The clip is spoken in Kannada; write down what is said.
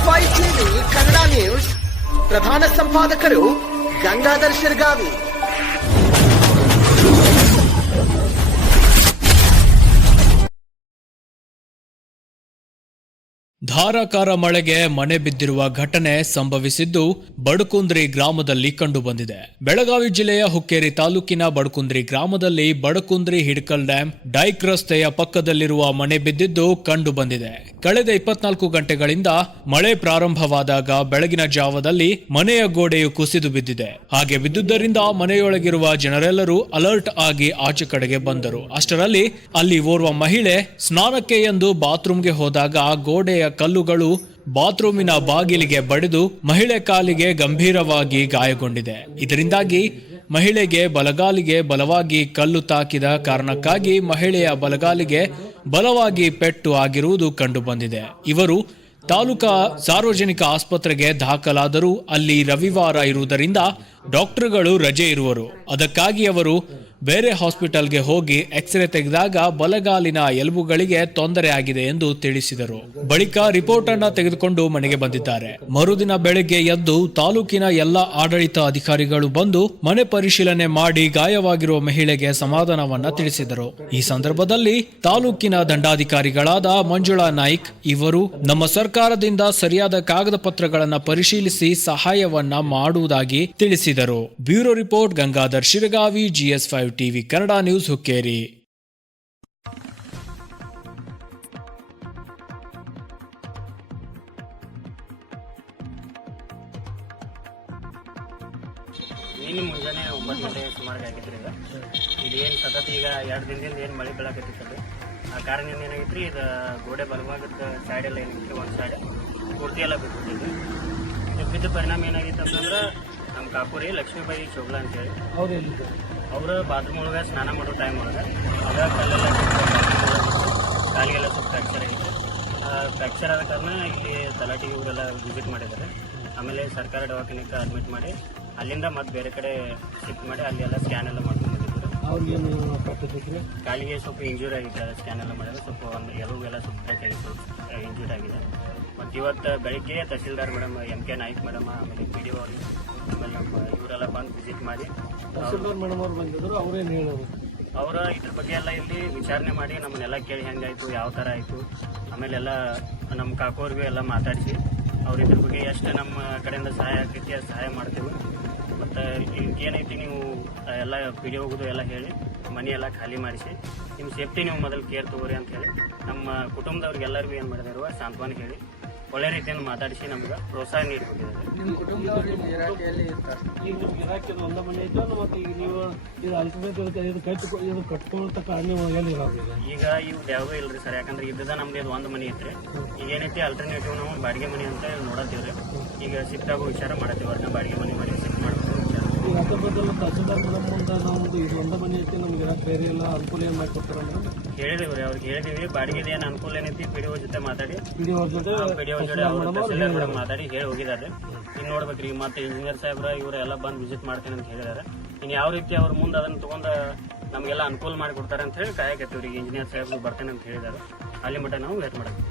GS5 TV ಕನ್ನಡ ನ್ಯೂಸ್ ಪ್ರಧಾನ ಸಂಪಾದಕರು ಗಂಗಾಧರ್ ಶಿರ್ಗಾವಿ. ಧಾರಾಕಾರ ಮಳೆಗೆ ಮನೆ ಬಿದ್ದಿರುವ ಘಟನೆ ಸಂಭವಿಸಿದ್ದು ಬಡಕುಂದ್ರಿ ಗ್ರಾಮದಲ್ಲಿ ಕಂಡುಬಂದಿದೆ. ಬೆಳಗಾವಿ ಜಿಲ್ಲೆಯ ಹುಕ್ಕೇರಿ ತಾಲೂಕಿನ ಬಡಕುಂದ್ರಿ ಗ್ರಾಮದಲ್ಲಿ ಬಡಕುಂದ್ರಿ ಹಿಡ್ಕಲ್ ಡ್ಯಾಂ ಡೈಕ್ ರಸ್ತೆಯ ಪಕ್ಕದಲ್ಲಿರುವ ಮನೆ ಬಿದ್ದಿದ್ದು ಕಂಡುಬಂದಿದೆ. ಕಳೆದ 24 ಗಂಟೆಗಳಿಂದ ಮಳೆ ಪ್ರಾರಂಭವಾದಾಗ ಬೆಳಗಿನ ಜಾವದಲ್ಲಿ ಮನೆಯ ಗೋಡೆಯು ಕುಸಿದು ಬಿದ್ದಿದೆ. ಹಾಗೆ ಬಿದ್ದುದರಿಂದ ಮನೆಯೊಳಗಿರುವ ಜನರೆಲ್ಲರೂ ಅಲರ್ಟ್ ಆಗಿ ಆಚೆ ಕಡೆಗೆ ಬಂದರು. ಅಷ್ಟರಲ್ಲಿ ಅಲ್ಲಿ ಓರ್ವ ಮಹಿಳೆ ಸ್ನಾನಕ್ಕೆ ಎಂದು ಬಾತ್ರೂಮ್ಗೆ ಹೋದಾಗ ಗೋಡೆಯ ಕಲ್ಲುಗಳು ಬಾತ್ರೂಮಿನ ಬಾಗಿಲಿಗೆ ಬಡಿದು ಮಹಿಳೆ ಕಾಲಿಗೆ ಗಂಭೀರವಾಗಿ ಗಾಯಗೊಂಡಿದೆ. ಇದರಿಂದಾಗಿ ಮಹಿಳೆಗೆ ಬಲಗಾಲಿಗೆ ಬಲವಾಗಿ ಕಲ್ಲು ತಾಕಿದ ಕಾರಣಕ್ಕಾಗಿ ಮಹಿಳೆಯ ಬಲಗಾಲಿಗೆ ಬಲವಾಗಿ ಪೆಟ್ಟು ಆಗಿರುವುದು ಕಂಡುಬಂದಿದೆ. ಇವರು ತಾಲೂಕಾ ಸಾರ್ವಜನಿಕ ಆಸ್ಪತ್ರೆಗೆ ದಾಖಲಾದರೂ ಅಲ್ಲಿ ರವಿವಾರ ಇರುವುದರಿಂದ ಡಾಕ್ಟರ್ಗಳು ರಜೆ ಇರುವರು. ಅದಕ್ಕಾಗಿ ಅವರು ಬೇರೆ ಹಾಸ್ಪಿಟಲ್ಗೆ ಹೋಗಿ ಎಕ್ಸ್ರೇ ತೆಗೆದಾಗ ಬಲಗಾಲಿನ ಎಲುಬುಗಳಿಗೆ ತೊಂದರೆ ಆಗಿದೆ ಎಂದು ತಿಳಿಸಿದರು. ಬಳಿಕ ರಿಪೋರ್ಟ್ ಅನ್ನು ತೆಗೆದುಕೊಂಡು ಮನೆಗೆ ಬಂದಿದ್ದಾರೆ. ಮರುದಿನ ಬೆಳಗ್ಗೆ ಎದ್ದು ತಾಲೂಕಿನ ಎಲ್ಲ ಆಡಳಿತ ಅಧಿಕಾರಿಗಳು ಬಂದು ಮನೆ ಪರಿಶೀಲನೆ ಮಾಡಿ ಗಾಯವಾಗಿರುವ ಮಹಿಳೆಗೆ ಸಮಾಧಾನವನ್ನ ತಿಳಿಸಿದರು. ಈ ಸಂದರ್ಭದಲ್ಲಿ ತಾಲೂಕಿನ ದಂಡಾಧಿಕಾರಿಗಳಾದ ಮಂಜುಳಾ ನಾಯ್ಕ್ ಇವರು ನಮ್ಮ ಸರ್ಕಾರದಿಂದ ಸರಿಯಾದ ಕಾಗದ ಪತ್ರಗಳನ್ನು ಪರಿಶೀಲಿಸಿ ಸಹಾಯವನ್ನ ಮಾಡುವುದಾಗಿ ತಿಳಿಸಿದರು. Bureau report Gangadhar Shiragavi, GS5 TV Kannada news, Hukkeri. ಇಲ್ಲಿ ಮುಂಜಾನೆ 9 ಗಂಟೆ ಸುಮಾರು ಆಗಿತ್ತು. ಇಲ್ಲಿ ಏನು ಸತತ ಈಗ 2 ದಿನದಿಂದ ಏನು ಮಳೆ ಬೀಳಕತ್ತಿತ್ತು. ಆ ಕಾರಣ ಏನಾಗಿತ್ತು, ಇದು ಗೋಡೆ ಬಲಭಾಗದ ಸೈಡ್ ಎಲ್ಲ ಏನಿತ್ತು, ಒಂದು ಸೈಡ್ ಪೂರ್ತಿ ಎಲ್ಲ ಬಿಟ್ಟಿದ್ದು. ಬಿದ್ದ ಪರಿಣಾಮ ಏನಾಗಿತ್ತು ಅಂತಂದ್ರೆ ನಮ್ಮ ಕಾಕೂರಿ ಲಕ್ಷ್ಮೀಬಾಯಿ ಚೋಗ್ಲಾ ಅಂತೇಳಿ ಅವರು ಬಾತ್ರೂಮ್ ಒಳಗೆ ಸ್ನಾನ ಮಾಡೋ ಟೈಮ್ ಒಳಗೆ ಅದ ಕಲ್ಲೆಲ್ಲ ಕಾಲಿಗೆಲ್ಲ ಸ್ವಲ್ಪ ಫ್ರ್ಯಾಕ್ಚರ್ ಆಗಿತ್ತು. ಫ್ರ್ಯಾಕ್ಚರ್ ಆದ ಕಾರಣ ಇಲ್ಲಿ ತಲಾಟಿಗೆ ಇವರೆಲ್ಲ ವಿಸಿಟ್ ಮಾಡಿದ್ದಾರೆ. ಆಮೇಲೆ ಸರ್ಕಾರ ದವಾಖಾನೆಗೆ ಅಡ್ಮಿಟ್ ಮಾಡಿ ಅಲ್ಲಿಂದ ಮತ್ತೆ ಬೇರೆ ಕಡೆ ಶಿಫ್ಟ್ ಮಾಡಿ ಅಲ್ಲಿ ಎಲ್ಲ ಸ್ಕ್ಯಾನ್ ಎಲ್ಲ ಮಾಡ್ಕೊಂಡು ಬಂದಿದ್ರು. ಕಾಲಿಗೆ ಸ್ವಲ್ಪ ಇಂಜೂರಿ ಆಗಿದೆ. ಸ್ಕ್ಯಾನ್ ಎಲ್ಲ ಮಾಡಿದ್ರೆ ಸ್ವಲ್ಪ ಒಂದು ಎಲುಬೆಲ್ಲ ಸ್ವಲ್ಪ ಇಂಜೂರಿ ಆಗಿದೆ. ಮತ್ತು ಇವತ್ತು ಬೆಳಿಗ್ಗೆ tahsildar madam MK Naik madam, ಆಮೇಲೆ PDO ಅವರು, ಆಮೇಲೆ ನಮ್ಮ ಇವರೆಲ್ಲ ಬಂದು ವಿಸಿಟ್ ಮಾಡಿ ಮೇಡಮ್ ಅವ್ರು ಬಂದಿದ್ರು. ಅವ್ರೇನು ಹೇಳೋರು, ಅವರ ಇದ್ರ ಬಗ್ಗೆ ಎಲ್ಲ ಇಲ್ಲಿ ವಿಚಾರಣೆ ಮಾಡಿ ನಮ್ಮನ್ನೆಲ್ಲ ಕೇಳಿ ಹೆಂಗಾಯ್ತು, ಯಾವ ಥರ ಆಯಿತು, ಆಮೇಲೆ ಎಲ್ಲ ನಮ್ಮ ಕಾಕೋರ್ಗೂ ಎಲ್ಲ ಮಾತಾಡಿಸಿ ಅವ್ರ ಇದ್ರ ಬಗ್ಗೆ ಎಷ್ಟು ನಮ್ಮ ಕಡೆಯಿಂದ ಸಹಾಯ ಆಗ್ತೈತಿ ಅದು ಸಹಾಯ ಮಾಡ್ತೇವೆ. ಮತ್ತು ಏನೈತಿ ನೀವು ಎಲ್ಲ PDO ಹೋಗೋದು ಎಲ್ಲ ಹೇಳಿ ಮನೆ ಎಲ್ಲ ಖಾಲಿ ಮಾಡಿಸಿ ನಿಮ್ಮ ಸೇಫ್ಟಿ ನೀವು ಮೊದಲು ಕೇರ್ ತಗೋರಿ ಅಂತ ಹೇಳಿ ನಮ್ಮ ಕುಟುಂಬದವ್ರಿಗೆಲ್ಲರಿಗೂ ಏನು ಮಾಡಿದಾರುವ ಸಾಂತ್ವನ ಹೇಳಿ ಒಳ್ಳೆ ರೀತಿಯನ್ನು ಮಾತಾಡಿಸಿ ನಮ್ಗೆ ಪ್ರೋತ್ಸಾಹ ನೀಡಿಕೊಂಡಿದ್ದಾರೆ. ಈಗ ಇವು ಯಾವ್ದು ಇಲ್ರಿ ಸರ್, ಯಾಕಂದ್ರೆ ಇದ್ದದ ನಮ್ದು ಇದು ಒಂದು ಮನೆ ಐತ್ರಿ. ಈಗ ಏನೈತಿ ಅಲ್ಟರ್ನೇಟಿವ್ ನಾವು ಬಾಡಿಗೆ ಮನೆ ಅಂತ ನೋಡತ್ತೀವ್ರಿ. ಈಗ ಶಿಫ್ಟ್ ಆಗೋ ವಿಚಾರ ಮಾಡತ್ತೀವಿ. ಅವ್ರನ್ನ ಬಾಡಿಗೆ ಮನೆ ಶಿಫ್ಟ್ ಮಾಡ್ತೀವಿ. ಹೇಳಿದಿವ್ರಿ, ಅವ್ರಿಗೆ ಹೇಳಿದಿವಿ ಬಾಡಿಗೆ ಏನು ಅನುಕೂಲ ಏನೈತಿ PDO ಜೊತೆ ಮಾತಾಡಿ PDO ಜೊತೆ ಮಾತಾಡಿ ಹೇಳಿ ಹೋಗಿದ್ದಾರೆ. ಇನ್ನು ನೋಡ್ಬೇಕ್ರಿ ಮತ್ತೆ ಇಂಜಿನಿಯರ್ ಸಾಹೇಬ್ರ ಇವರೆಲ್ಲ ಬಂದು ವಿಸಿಟ್ ಮಾಡ್ತೇನೆ ಅಂತ ಹೇಳಿದ್ದಾರೆ. ಇನ್ನು ಯಾವ ರೀತಿ ಅವ್ರ ಮುಂದೆ ಅದನ್ನ ತಗೊಂಡು ನಮಗೆಲ್ಲ ಅನುಕೂಲ ಮಾಡಿಕೊಡ್ತಾರೆ ಅಂತ ಹೇಳಿ ಕಾಯಕತ್ತೀವ್ರಿ. ಇಂಜಿನಿಯರ್ ಸಾಹೇಬ್ರು ಬರ್ತೇನೆ ಅಂತ ಹೇಳಿದ್ದಾರೆ. ಅಲ್ಲಿ ಮಟ್ಟ ನಾವು ವೇಟ್ ಮಾಡಬೇಕು.